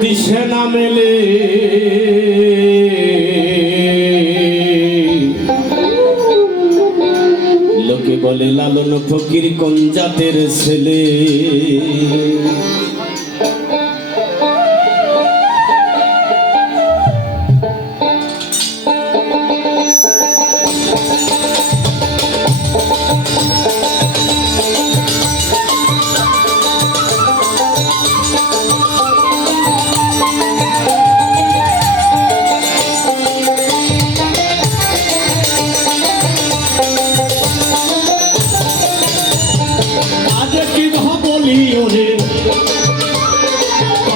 দিশে না মেলে। লোকে বলে লালন ফকির কোন জাতের ছেলে? ভাব বলি ওরে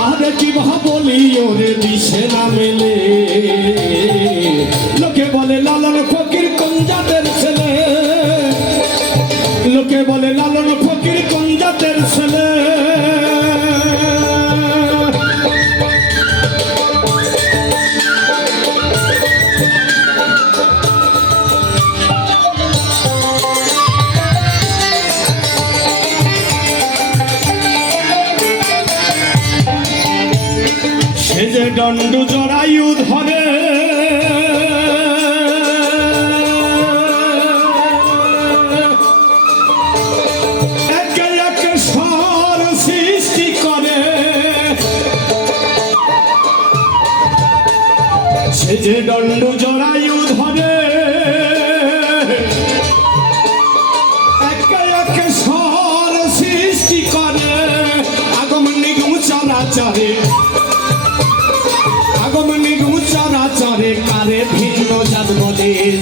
আরে কি ভাব বলি ওরে দিশে না মেলে। লোকে বলে লালন দণ্ড জড়ায়ু ধরে সে যে দণ্ড জড়ায়ু ধরে একে একে সৃষ্টি করে। আগম নিগম চরাচরে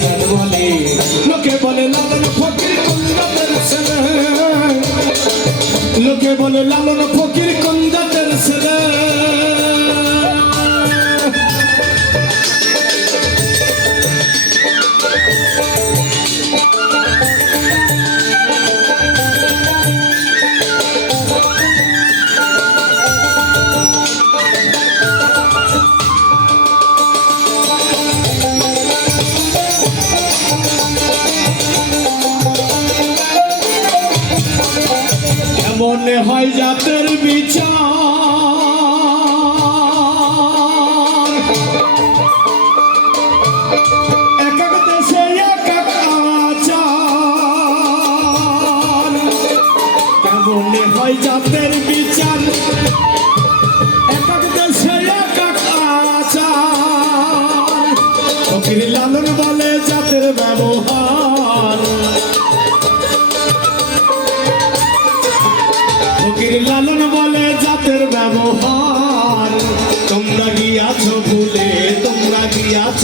জাত বলে লোকে বলে লালন ফকির লালন বলে জাতের ব্যবহার। ফকির লালন বলে জাতের ব্যবহার। তোমরা গিয়াছ ভুলে, তোমরা গিয়াছ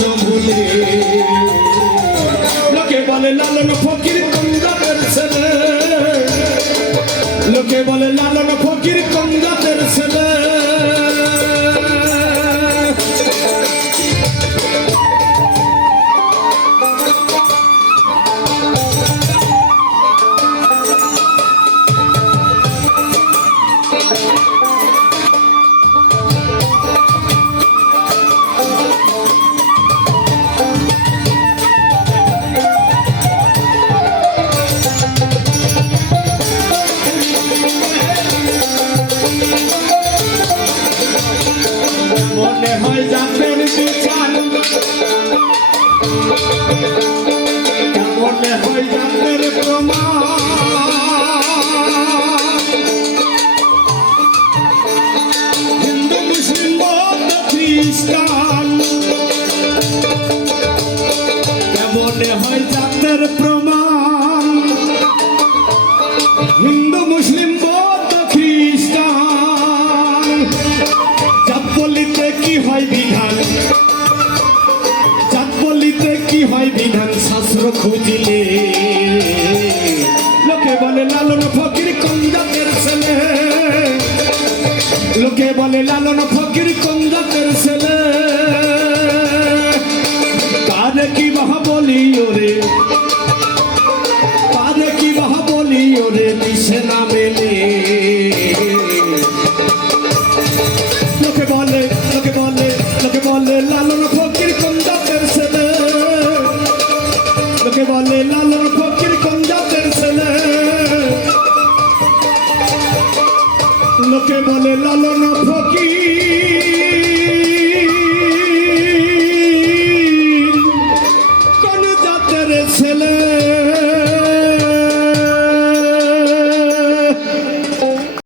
লোকে বলে লালন মনে হয় জাতের বিচার। মনে হয় জাতের প্রমাণ। হিন্দু মুসলিম বৌদ্ধ খ্রিস্টান। মনে হয় জাতের প্রমাণ? লোকে বলে লালন ফকির কোন জাতের ছেলে? লোকে বলে লালন ফকির কোন জাতের ছেলে? কারে কি মহা বলি লোকে বলে লালন ফকির